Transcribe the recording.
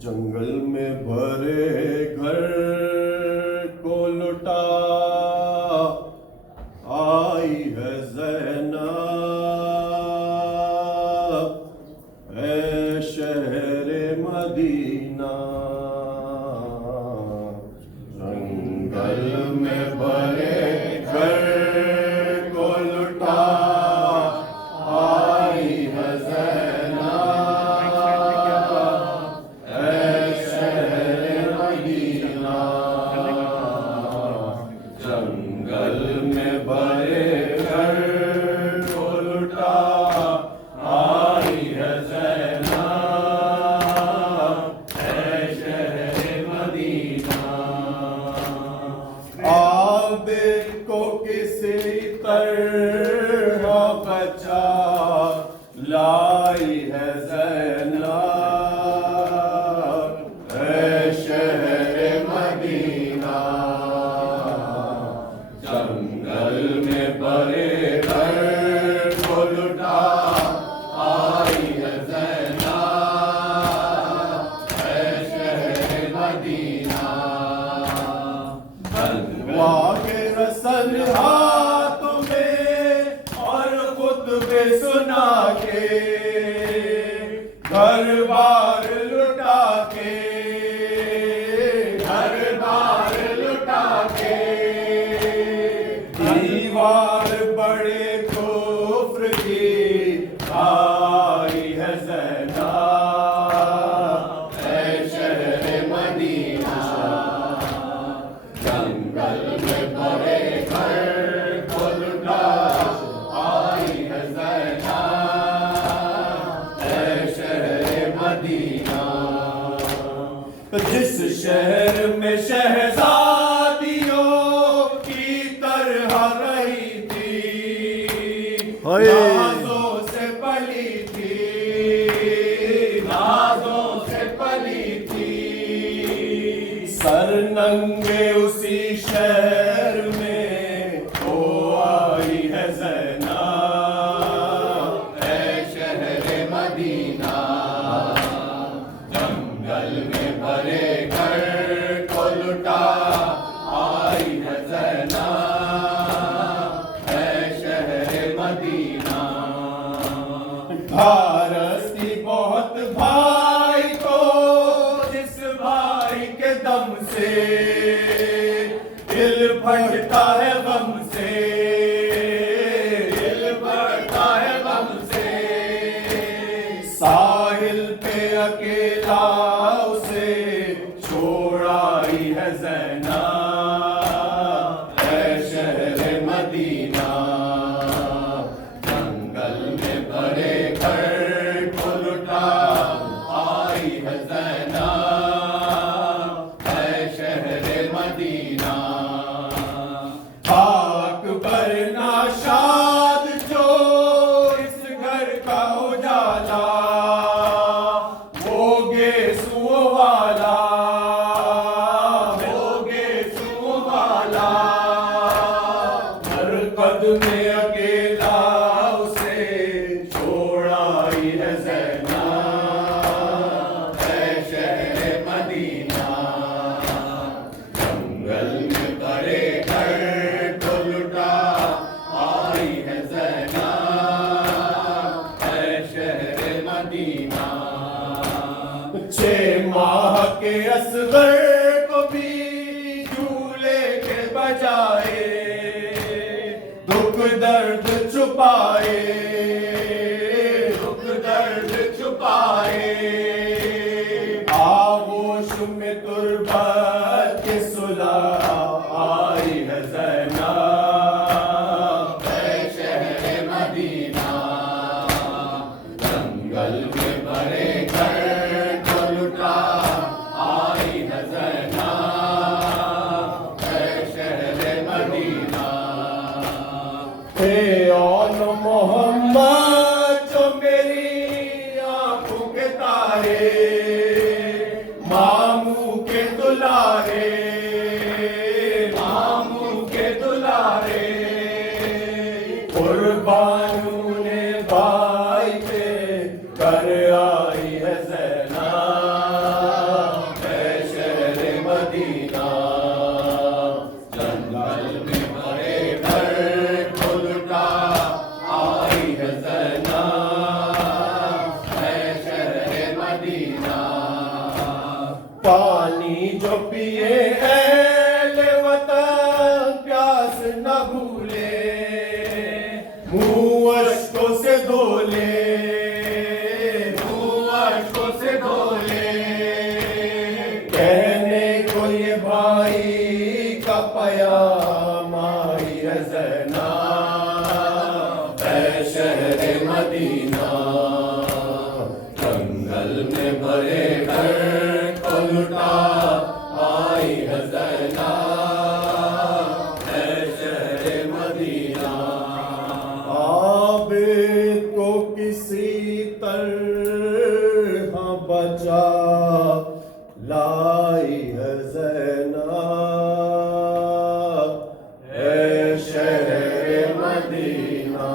जंगल में भरे घर को लुटा आई है ज़ैनब ऐ शहर मदीना। जंगल में भरे घर को लुटा आई है जंगल में बड़े घर को लुटा आई है ज़ैनब ऐ शहर मदीना। आबिद को किसी तरह बचा लाई है ज़ैनब ऐ शहर मदीना। जंगल में बड़े घर को लुटा आई है ज़ैनब ऐ शहर मदीना। वाक़े रसल हाथों में और खुतबे सुना के घर बार लुटा के दीवार बड़े कुफ्र की आई है ज़ैनब ऐ शहर मदीना। जंगल में बड़े घर को लुटा आई है ज़ैनब ऐ शहर मदीना। जिस शहर में शहज़ादियों की तरह रही थी नाज़ों से पली थी सर नंगे उसी शहर में हो आई है ज़ैनब ऐ शहर मदीना। जंगल में भरे घर को लुटा आई है ज़ैनब ऐ शहर मदीना। भारती बहुत भाई को जिस भाई के दम से दिल फटता है गम से साहिल पे अकेला उसे छोड़ आई है ज़ैनब ऐ शहर मदीना। जंगल में बड़े घर को लुटा आई है ज़ैनब ऐ शहर मदीना। अकबर नाशाद जो इस घर का उजाला मरकद में अकेला उसे छोड़ आई है ज़ैनब ऐ शहर मदीना। जंगल में बड़े घर को लुटा आई है ज़ैनब ऐ शहर मदीना। 6 माह के असग़र को भी झूले के बजाए दुख दर्द छुपाए आगोश में तुरबत के सुला आई है ज़ैनब ऐ शहर मदीना। जंगल में बड़े घर को लुटा आई है ज़ैनब ऐ शहर मदीना। हे औल मोहम्मद भाई के घर आई है ज़ैना, है शहर मदीना। जंगल में भरे घर को लुटा आई है ज़ैना, है शहर मदीना। पानी जो पिए अहले वतन प्यास न भूले, मुँह अश्कों से धोले, मुँह अश्कों से धोले। कहने को ये भाई का पयाम आई है ज़ैना, है शहर मदीना। जंगल में भरे घर को लुटा आई है ज़ैना, है शहर मदीना। आबिद को किसी तरह बचा लाई है ज़ैना, है शहर मदीना।